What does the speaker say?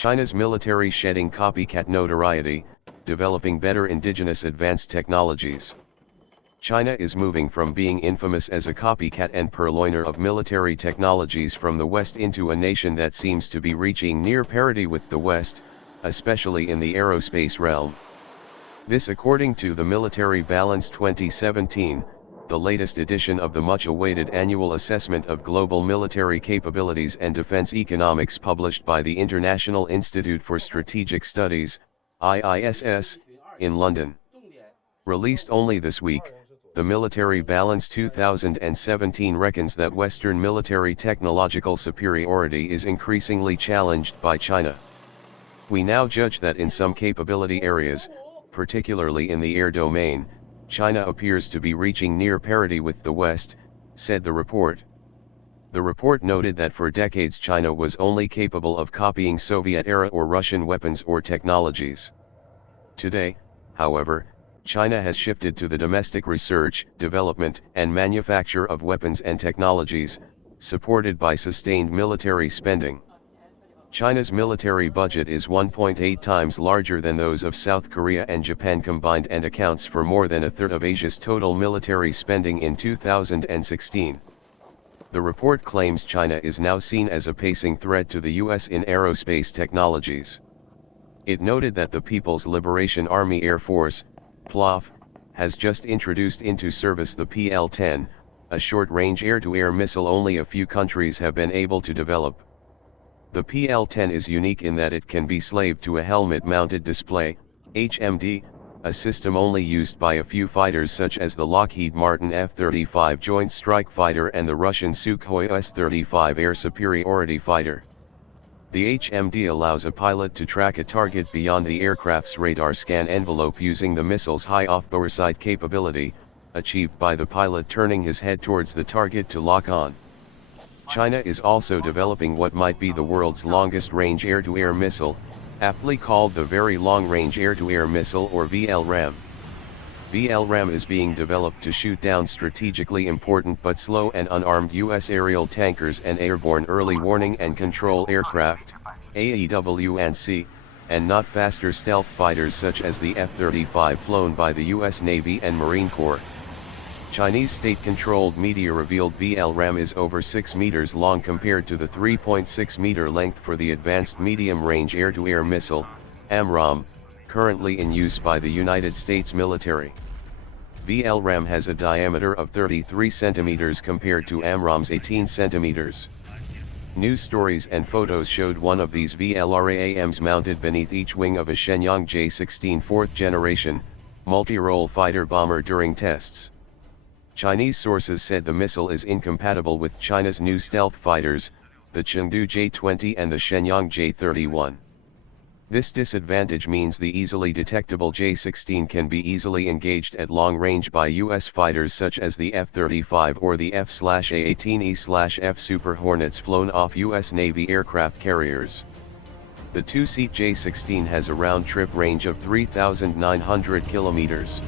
China's military shedding copycat notoriety, developing better indigenous advanced technologies. China is moving from being infamous as a copycat and purloiner of military technologies from the West into a nation that seems to be reaching near parity with the West, especially in the aerospace realm. This according to the Military Balance 2017, the latest edition of the much-awaited annual assessment of global military capabilities and defense economics published by the International Institute for Strategic Studies, IISS, in London. Released only this week, the Military Balance 2017 reckons that Western military technological superiority is increasingly challenged by China. We now judge that in some capability areas, particularly in the air domain, China appears to be reaching near parity with the West, said the report. The report noted that for decades China was only capable of copying Soviet-era or Russian weapons or technologies. Today, however, China has shifted to the domestic research, development, and manufacture of weapons and technologies, supported by sustained military spending. China's military budget is 1.8 times larger than those of South Korea and Japan combined and accounts for more than a third of Asia's total military spending in 2016. The report claims China is now seen as a pacing threat to the US in aerospace technologies. It noted that the People's Liberation Army Air Force, PLAF, has just introduced into service the PL-10, a short-range air-to-air missile only a few countries have been able to develop. The PL-10 is unique in that it can be slaved to a helmet-mounted display, HMD, a system only used by a few fighters such as the Lockheed Martin F-35 Joint Strike Fighter and the Russian Sukhoi S-35 air superiority fighter. The HMD allows a pilot to track a target beyond the aircraft's radar scan envelope using the missile's high off-boresight capability, achieved by the pilot turning his head towards the target to lock on. China is also developing what might be the world's longest-range air-to-air missile, aptly called the Very Long-Range Air-to-Air Missile or VLRAM. VLRAM is being developed to shoot down strategically important but slow and unarmed U.S. aerial tankers and airborne early warning and control aircraft, AEW&C, and not faster stealth fighters such as the F-35 flown by the U.S. Navy and Marine Corps. Chinese state-controlled media revealed VLRAM is over 6 meters long compared to the 3.6 meter length for the Advanced Medium-Range Air-to-Air Missile, AMRAAM, currently in use by the United States military. VLRAM has a diameter of 33 centimeters compared to AMRAAM's 18 centimeters. News stories and photos showed one of these VLRAAMs mounted beneath each wing of a Shenyang J-16 fourth-generation, multi-role fighter bomber during tests. Chinese sources said the missile is incompatible with China's new stealth fighters, the Chengdu J-20 and the Shenyang J-31. This disadvantage means the easily detectable J-16 can be easily engaged at long range by U.S. fighters such as the F-35 or the F/A-18E/F Super Hornets flown off U.S. Navy aircraft carriers. The two-seat J-16 has a round-trip range of 3,900 kilometers.